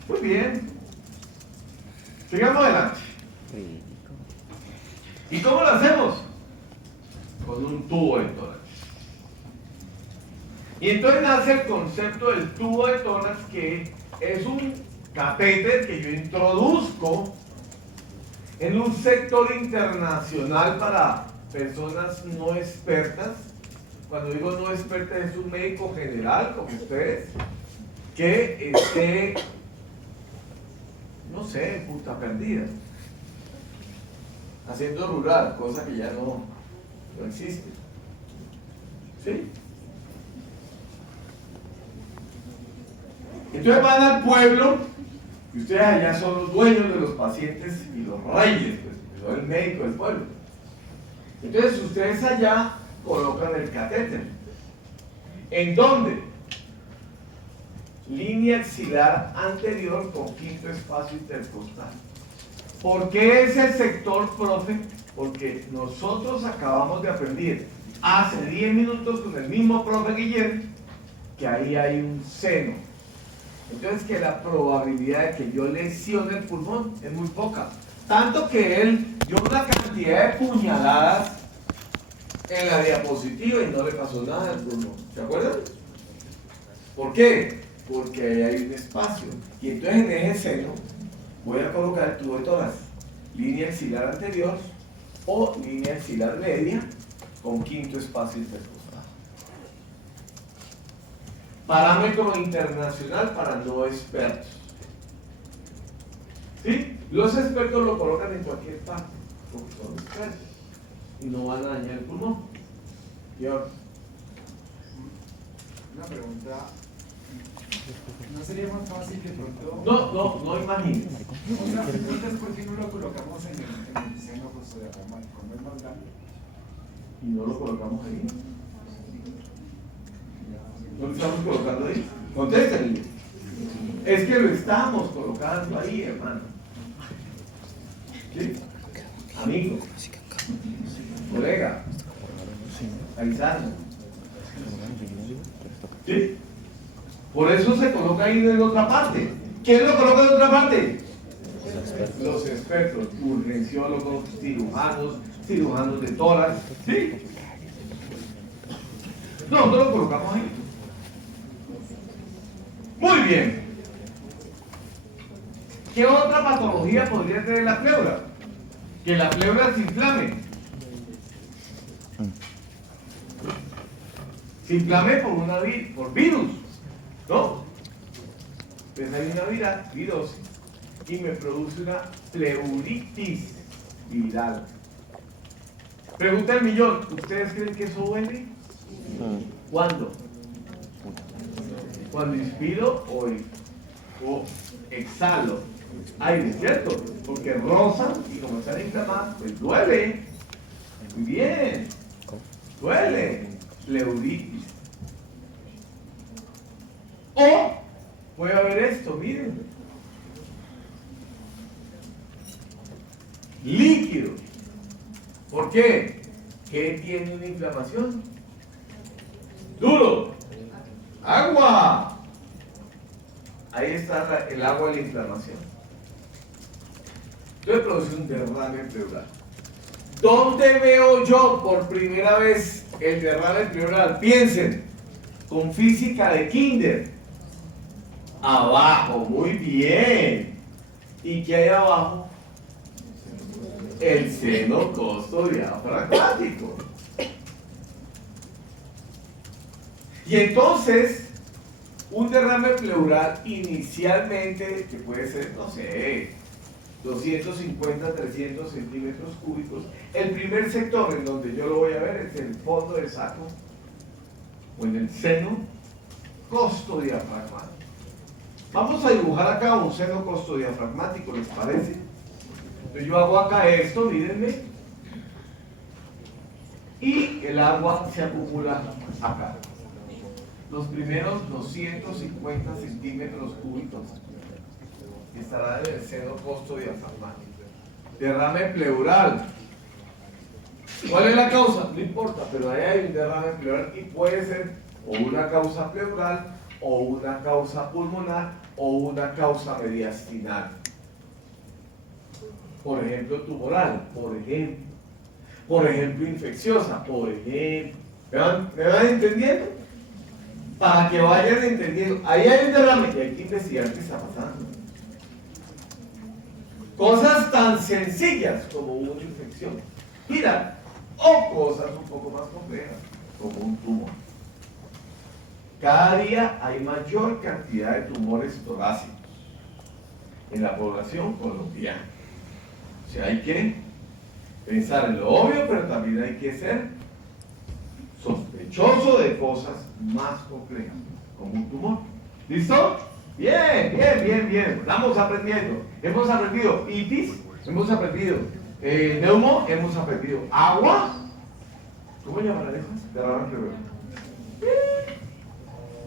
Muy bien. Sigamos adelante. ¿Y cómo lo hacemos? Con un tubo de tórax. Y entonces nace el concepto del tubo de tórax, que es un catéter que yo introduzco en un sector internacional para personas no expertas. Cuando digo no expertas, es un médico general como ustedes, que esté, no sé, en Punta Perdida, haciendo rural, cosa que ya no existe. ¿Sí? Entonces van al pueblo, y ustedes allá son los dueños de los pacientes y los reyes, pues, son el médico del pueblo. Entonces ustedes allá colocan el catéter. ¿En dónde? Línea axilar anterior con quinto espacio intercostal. ¿Por qué ese sector, profe? Porque nosotros acabamos de aprender hace 10 minutos con el mismo profe Guillermo que ahí hay un seno. Entonces que la probabilidad de que yo lesione el pulmón es muy poca. Tanto que él dio una cantidad de puñaladas en la diapositiva y no le pasó nada al pulmón. ¿Se acuerdan? ¿Por qué? Porque ahí hay un espacio. Y entonces en ese seno voy a colocar el tubo de tórax, línea axilar anterior o línea axilar media con quinto espacio intercostal. Parámetro internacional para no expertos. ¿Sí? Los expertos lo colocan en cualquier parte, porque son expertos y no van a dañar el pulmón. ¿Y ahora? Una pregunta. ¿No sería más fácil de pronto? No imagines. O sea, entonces, ¿por qué no lo colocamos en el seno justo de Roma, cuando es más grande? Y no lo colocamos ahí. ¿No lo estamos colocando ahí? Contéstenle. Es que lo estamos colocando ahí, hermano. ¿Sí? Amigo, colega, paisano. ¿Sí? Por eso se coloca ahí en otra parte. ¿Quién lo coloca en otra parte? Los expertos, urgenciólogos, cirujanos de tórax. ¿Sí? Nosotros lo colocamos ahí. Muy bien. ¿Qué otra patología podría tener la pleura? Que la pleura se inflame. Se inflame por virus, ¿no? Pues hay una virosis y me produce una pleuritis viral. Pregunta del millón, ¿ustedes creen que eso duele? ¿Cuándo? Cuando inspiro o exhalo aire, ¿cierto? Porque rozan y como están inflamadas, pues duele. Muy bien. Duele. Pleuritis. O puede haber esto, miren. Líquido. ¿Por qué? ¿Qué tiene una inflamación? Duro. Agua. Ahí está el agua de la inflamación. Entonces produce un derrame pleural. ¿Dónde veo yo por primera vez el derrame pleural? Piensen, con física de kinder. Abajo, muy bien. ¿Y qué hay abajo? El seno costodiafragmático. Y entonces, un derrame pleural inicialmente, que puede ser, no sé, 250, 300 centímetros cúbicos, el primer sector en donde yo lo voy a ver es el fondo del saco o en el seno costodiafragmático. Vamos a dibujar acá un seno costodiafragmático, ¿les parece? Entonces yo hago acá esto, mírenme, y el agua se acumula acá. Los primeros 250 centímetros cúbicos estará en el seno costodiafragmático. Derrame pleural. ¿Cuál es la causa? No importa, pero ahí hay un derrame pleural y puede ser o una causa pleural, o una causa pulmonar, o una causa mediastinal. Por ejemplo, tumoral, por ejemplo, infecciosa, por ejemplo. ¿Me van entendiendo? Para que vayan entendiendo. Ahí hay un derrame y hay que investigar qué está pasando. Cosas tan sencillas como una infección, mira, o cosas un poco más complejas como un tumor. Cada día hay mayor cantidad de tumores torácicos en la población colombiana. O sea, hay que pensar en lo obvio, pero también hay que ser sospechoso de cosas más complejas, como un tumor. ¿Listo? Bien, bien, bien, bien. Estamos aprendiendo. Hemos aprendido itis, hemos aprendido neumo, hemos aprendido agua. ¿Cómo llaman esas? Derrame pleural.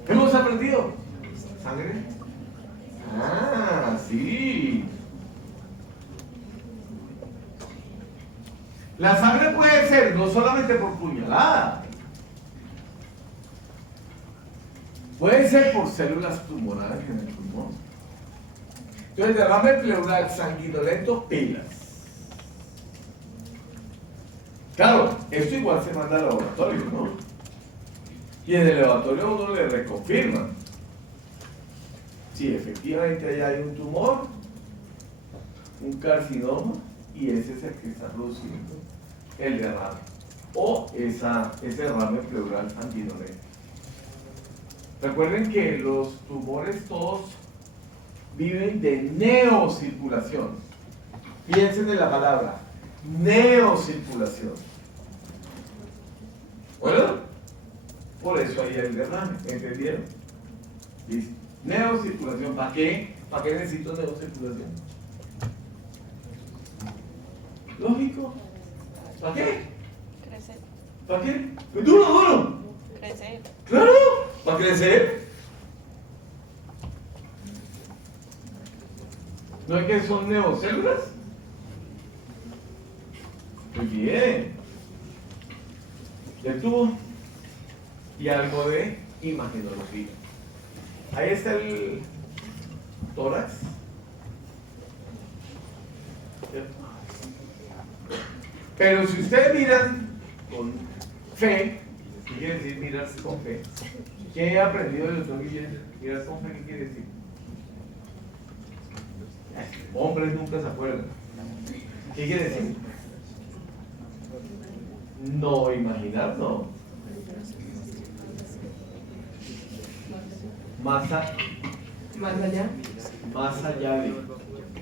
Hemos aprendido sangre. Ah, sí. La sangre puede ser no solamente por puñalada, puede ser por células tumorales en el pulmón. Entonces, derrame pleural sanguinolento, pilas. Claro, esto igual se manda al laboratorio, ¿no? Y en el laboratorio uno le reconfirma si efectivamente allá hay un tumor, un carcinoma, y ese es el que está produciendo el derrame o ese derrame pleural sanguinolento. Recuerden que los tumores todos viven de neocirculación. Piensen en la palabra neocirculación. Bueno, por eso hay el derrame, ¿entendieron? ¿Listo? Neocirculación, ¿para qué? ¿Para qué necesito neocirculación? ¿Lógico? ¿Para qué? Crecer. ¿Para qué? ¡Duro! Crecer. ¡Claro! ¿Para crecer? ¿No es que son neocélulas? Muy bien. Ya tuvo. Y algo de imagenología. Ahí está el tórax. Pero si ustedes miran con fe, ¿qué quiere decir mirar con fe? ¿Qué he aprendido del doctor Guillermo? Mirar con fe, ¿qué quiere decir? Hombres nunca se acuerdan. ¿Qué quiere decir? No imaginar, no. Más allá. Más allá de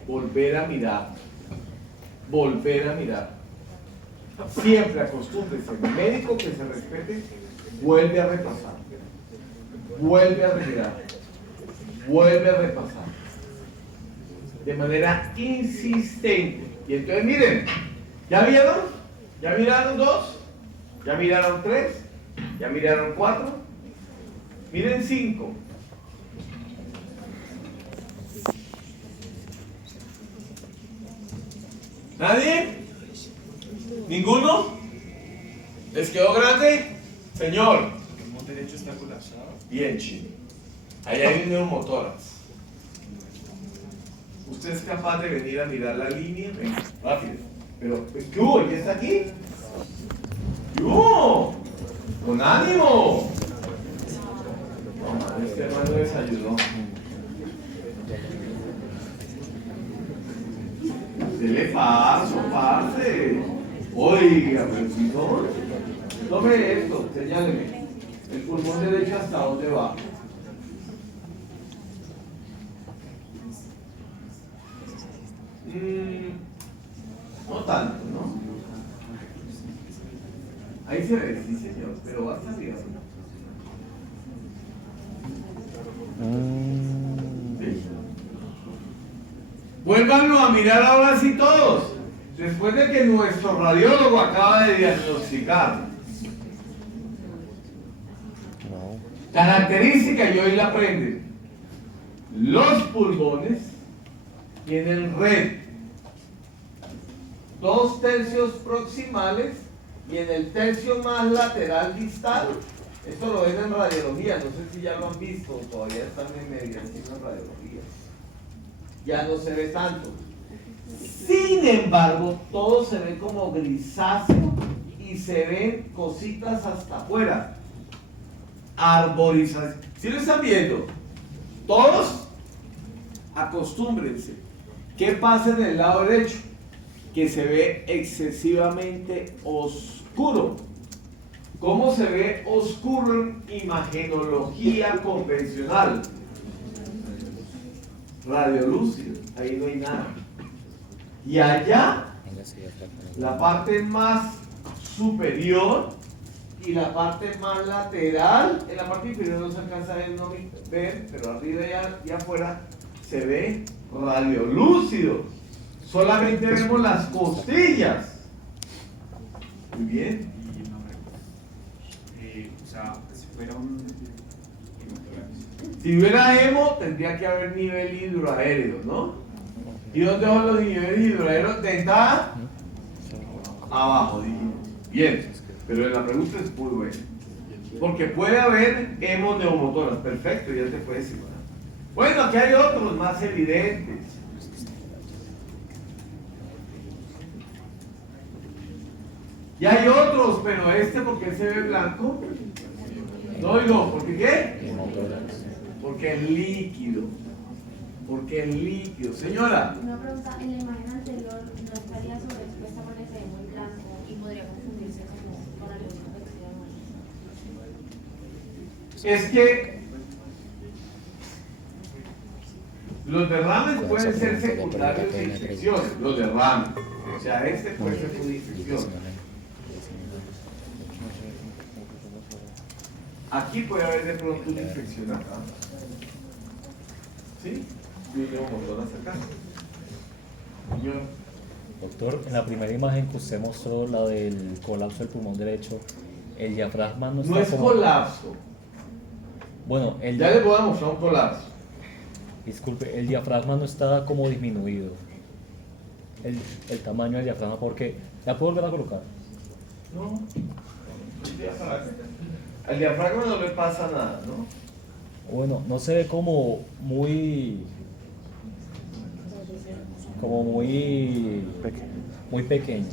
volver a mirar. Volver a mirar. Siempre acostúmbrese, el médico que se respete, vuelve a repasar. Vuelve a mirar. Vuelve a repasar. De manera insistente. Y entonces miren, ¿ya vieron? ¿Ya miraron 2? ¿Ya miraron 3? ¿Ya miraron 4? Miren 5. ¿Nadie? ¿Ninguno? ¿Les quedó grande? Señor. ¿El pulmón derecho está colapsado? Bien, chino. Ahí hay un neumotórax. ¿Usted es capaz de venir a mirar la línea? Venga, rápido. Pero, ¿qué hubo? ¿Ya está aquí? ¿Qué hubo? ¡Con ánimo! No, este hermano desayunó. Dele paso, parce. Oiga, pero si no, tome esto, señáleme. El pulmón derecho hasta dónde va. No tanto, ¿no? Ahí se ve, sí señor, pero va hasta arriba. ¿Sí? Vuélvanlo a mirar ahora sí todos, después de que nuestro radiólogo acaba de diagnosticar. Característica, y hoy la aprenden. Los pulmones tienen red, 2 tercios proximales y en el tercio más lateral distal. Esto lo ven en radiología, no sé si ya lo han visto, todavía están en medicina en radiología. Ya no se ve tanto. Sin embargo, todo se ve como grisáceo y se ven cositas hasta afuera. Arborización. ¿Sí lo están viendo? Todos acostúmbrense. ¿Qué pasa en el lado derecho? Que se ve excesivamente oscuro. ¿Cómo se ve oscuro en imagenología convencional? Radiolúcido, ahí no hay nada. Y allá, la parte más superior y la parte más lateral, en la parte inferior no se alcanza a ver, pero arriba y afuera se ve radiolúcido. Solamente vemos las costillas. Muy bien. Y una pregunta. O sea, si fuera un hematoráxico. Si hubiera hemo, tendría que haber nivel hidroaéreo, ¿no? ¿Y dónde van los niveles hidroaéreos? De entrada, abajo, dijimos. Bien, pero la pregunta es muy buena. Porque puede haber hemoneumotoras. Perfecto, ya te puedes decir. Bueno, aquí hay otros más evidentes. Y hay otros, pero este, ¿por qué se ve blanco? No, digo, ¿por qué qué? Porque es líquido. Porque es líquido. Señora. Una pregunta, en la imagen anterior no estaría sobreexpuesta con ese muy blanco y podría confundirse como con alguna infección. Es que los derrames pueden ser secundarios de infecciones. Los derrames. O sea, este puede ser una infección. Aquí puede haber de pronto una infección acá. ¿Sí? Y un neumotórax acá. Señor. Doctor, en la primera imagen que usted mostró, la del colapso del pulmón derecho, el diafragma no está No es como... colapso. Bueno, Ya les voy a mostrar un colapso. Disculpe, el diafragma no está como disminuido. El tamaño del diafragma, porque... ¿La puedo volver a colocar? No. Al diafragma no le pasa nada, ¿no? Bueno, no se ve como muy pequeño.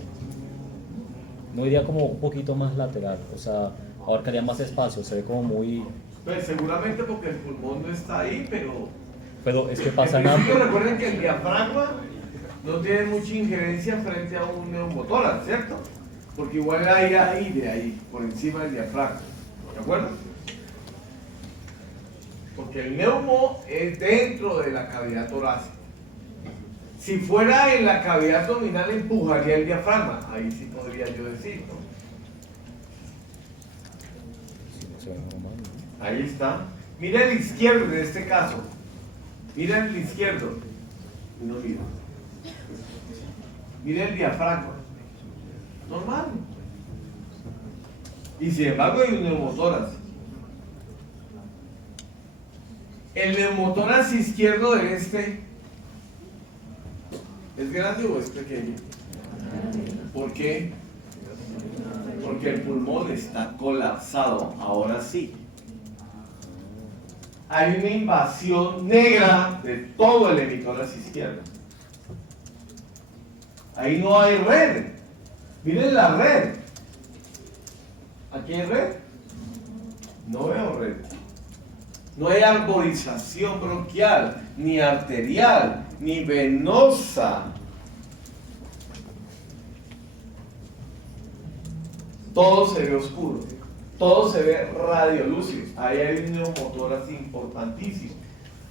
No iría como un poquito más lateral, o sea, abarcaría más espacio, se ve como muy... Pues seguramente porque el pulmón no está ahí, Pero es que pasa en principio nada. recuerden que el diafragma no tiene mucha injerencia frente a un neumotórax, ¿cierto? Porque igual hay aire ahí, por encima del diafragma, ¿de acuerdo? Porque el neumo es dentro de la cavidad torácica. Si fuera en la cavidad abdominal empujaría el diafragma, ahí sí podría yo decir, ¿no? Ahí está. Mira el izquierdo en este caso. Mira el izquierdo. No mira. Mira el diafragma. Normal. Y sin embargo hay un neumotórax. El neumotórax izquierdo de este, ¿es grande o es pequeño? ¿Por qué? Porque el pulmón está colapsado, ahora sí. Hay una invasión negra de todo el hemitórax izquierdo. Ahí no hay red. Miren la red. ¿Aquí hay red? No veo red. No hay arborización bronquial, ni arterial, ni venosa. Todo se ve oscuro, todo se ve radiolúcido. Ahí hay un neumotórax importantísimo.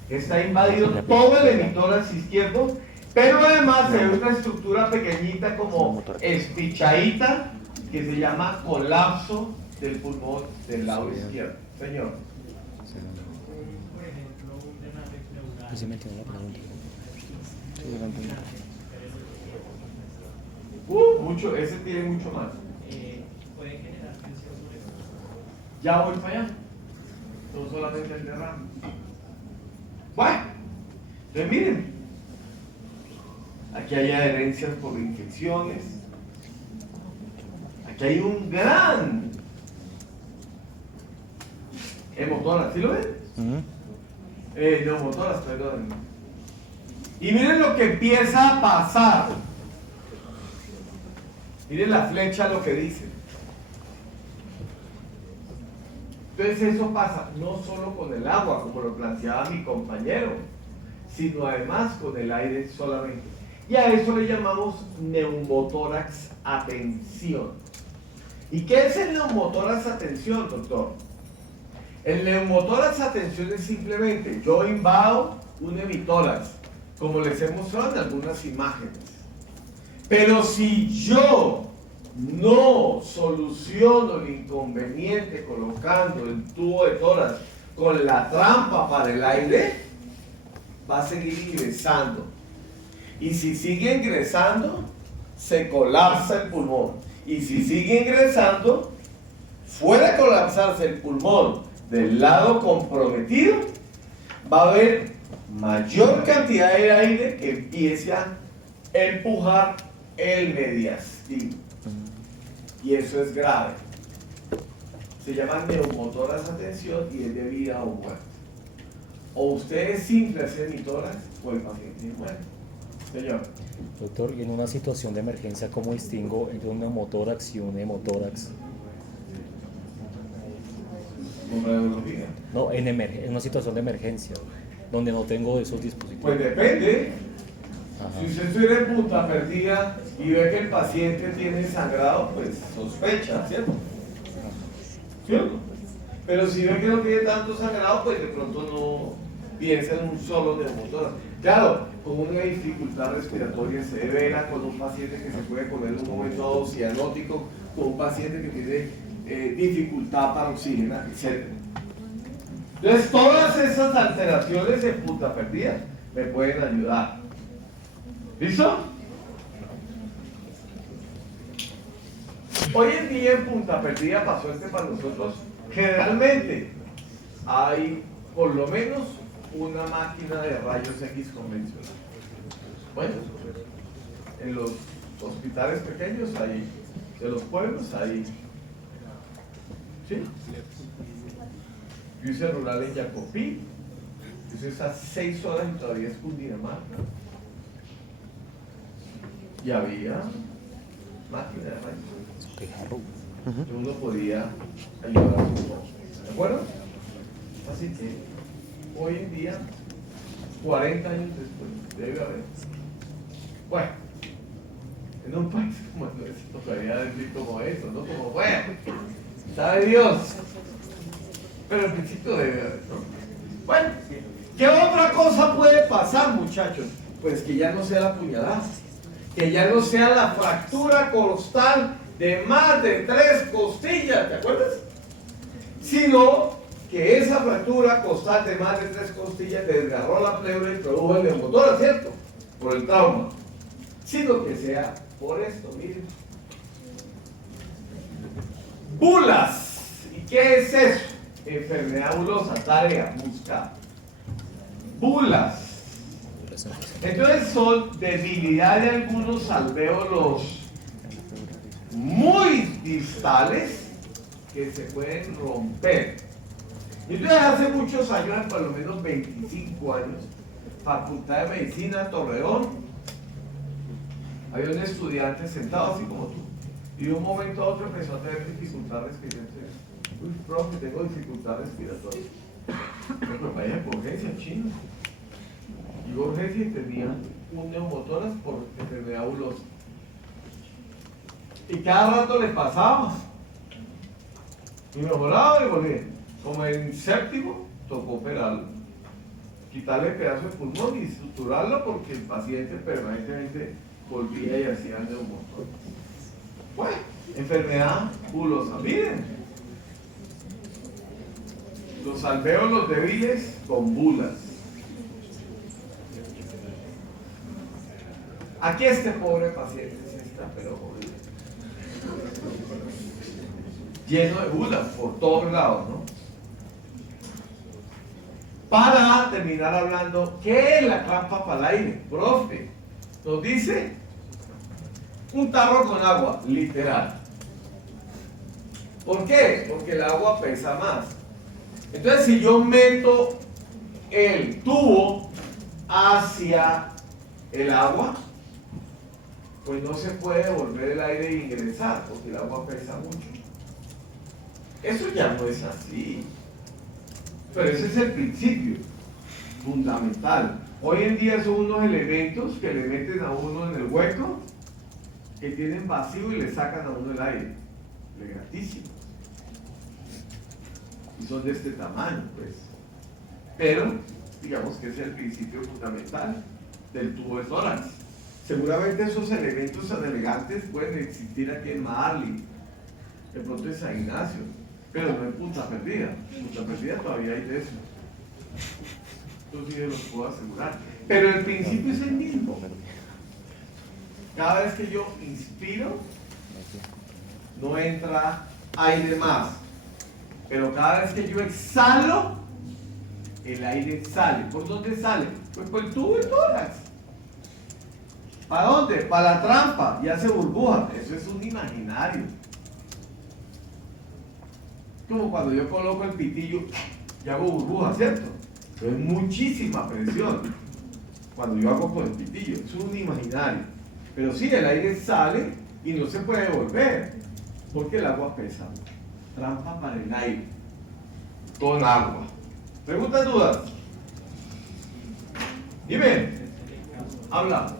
Está invadido todo el hemitórax izquierdo, pero además se ve una estructura pequeñita como espichadita que se llama colapso del pulmón del lado izquierdo. Señor. Por ejemplo, un drenaje pleural. Sí me entiendo la pregunta. Mucho, ese tiene mucho más. Puede generar tensión sobre eso. Ya voy para allá. No solamente el derrame. Bueno, entonces miren. Aquí hay adherencias por infecciones. Aquí hay un gran hemotórax, ¿sí lo ven? Neumotórax, perdón. Y miren lo que empieza a pasar. Miren la flecha lo que dice. Entonces eso pasa no solo con el agua, como lo planteaba mi compañero, sino además con el aire solamente. Y a eso le llamamos neumotórax atención. ¿Y qué es el neumotórax atención, doctor? El neumotórax atención es simplemente, yo invado un hemitórax, como les he mostrado en algunas imágenes. Pero si yo no soluciono el inconveniente colocando el tubo de tórax con la trampa para el aire, va a seguir ingresando. Y si sigue ingresando, se colapsa el pulmón. Y si sigue ingresando, fuera de colapsarse el pulmón del lado comprometido, va a haber mayor cantidad de aire que empiece a empujar el mediastino. Y eso es grave. Se llama neumotórax atención y es de vida o muerte. O usted es simple hacer hemitórax o el paciente muere. Señor. Doctor, y en una situación de emergencia, ¿cómo distingo entre un neumotórax y un hemotórax? ¿Con radiología? No, en una situación de emergencia, donde no tengo esos dispositivos. Pues depende. Ajá. Si usted estuviera en punta perdida y ve que el paciente tiene sangrado, pues sospecha, ¿cierto? ¿Cierto? Pero si ve que no tiene tanto sangrado, pues de pronto no piensa en un solo neumotórax. Claro, con una dificultad respiratoria severa, con un paciente que se puede poner en un momento dado cianótico, con un paciente que tiene dificultad para oxigenar, etc. Entonces, todas esas alteraciones en punta perdida me pueden ayudar. ¿Listo? Hoy en día en punta perdida pasó para nosotros. Generalmente hay por lo menos una máquina de rayos X convencional. Bueno, en los hospitales pequeños hay, de los pueblos hay. ¿Sí? Yo hice rural en Jacopí, hice esas 6 horas y todavía es Cundinamarca. Y había máquina de rayos. Uno podía ayudar a su voz. ¿De acuerdo? Así que hoy en día, 40 años después, debe haber. Bueno, en un país como el nuestro, tocaría decir como eso, ¿no? Como, bueno, sabe Dios. Pero en principio debe haber, ¿no? Bueno, ¿qué otra cosa puede pasar, muchachos? Pues que ya no sea la puñalada, que ya no sea la fractura costal de más de 3 costillas, ¿te acuerdas? Sino que esa fractura costal de más de 3 costillas desgarró la pleura y produjo el neumotórax, ¿cierto? Por el trauma. Sino que sea por esto, miren. Bulas. ¿Y qué es eso? Enfermedad bulosa, tarea, buscar. Bulas. Entonces son debilidad de algunos alvéolos muy distales que se pueden romper. Y entonces hace muchos años, por lo menos 25 años, Facultad de Medicina, Torreón, había un estudiante sentado así como tú, y de un momento a otro empezó a tener dificultad respiratoria. Uy, profe, tengo dificultad respiratoria. Pero vaya por urgencia, chino. Y urgencia y tenía un neumotórax por enfermedad bulosa. Y cada rato le pasaba. Y mejoraba y volvía. Como en séptimo, tocó operarlo. Quitarle pedazo de pulmón y suturarlo porque el paciente permanentemente volvía y hacía neumotórax. Bueno, enfermedad bulosa. Miren. Los alvéolos débiles con bulas. Aquí este pobre paciente se está pero jodido. Lleno de bulas por todos lados, ¿no? Para terminar hablando, ¿qué es la trampa para el aire? Profe, nos dice un tarro con agua, literal. ¿Por qué? Porque el agua pesa más. Entonces, si yo meto el tubo hacia el agua, pues no se puede volver el aire e ingresar, porque el agua pesa mucho. Eso ya no es así. Pero ese es el principio fundamental. Hoy en día son unos elementos que le meten a uno en el hueco, que tienen vacío y le sacan a uno el aire. Elegantísimo. Y son de este tamaño, pues. Pero, digamos que es el principio fundamental del tubo de tórax. Seguramente esos elementos tan elegantes pueden existir aquí en Marley, de pronto en San Ignacio, pero no en Punta Perdida. En Punta Perdida todavía hay de eso. Eso sí los puedo asegurar. Pero el principio es el mismo. Cada vez que yo inspiro, no entra aire más. Pero cada vez que yo exhalo, el aire sale. ¿Por dónde sale? Pues por el tubo de tórax. ¿Para dónde? Para la trampa y hace burbuja. Eso es un imaginario. Como cuando yo coloco el pitillo y hago burbuja, ¿cierto? Pero es muchísima presión cuando yo hago con el pitillo. Es un imaginario. Pero sí, el aire sale y no se puede volver porque el agua pesa. Trampa para el aire con agua. ¿Preguntas, dudas? Dime. Habla.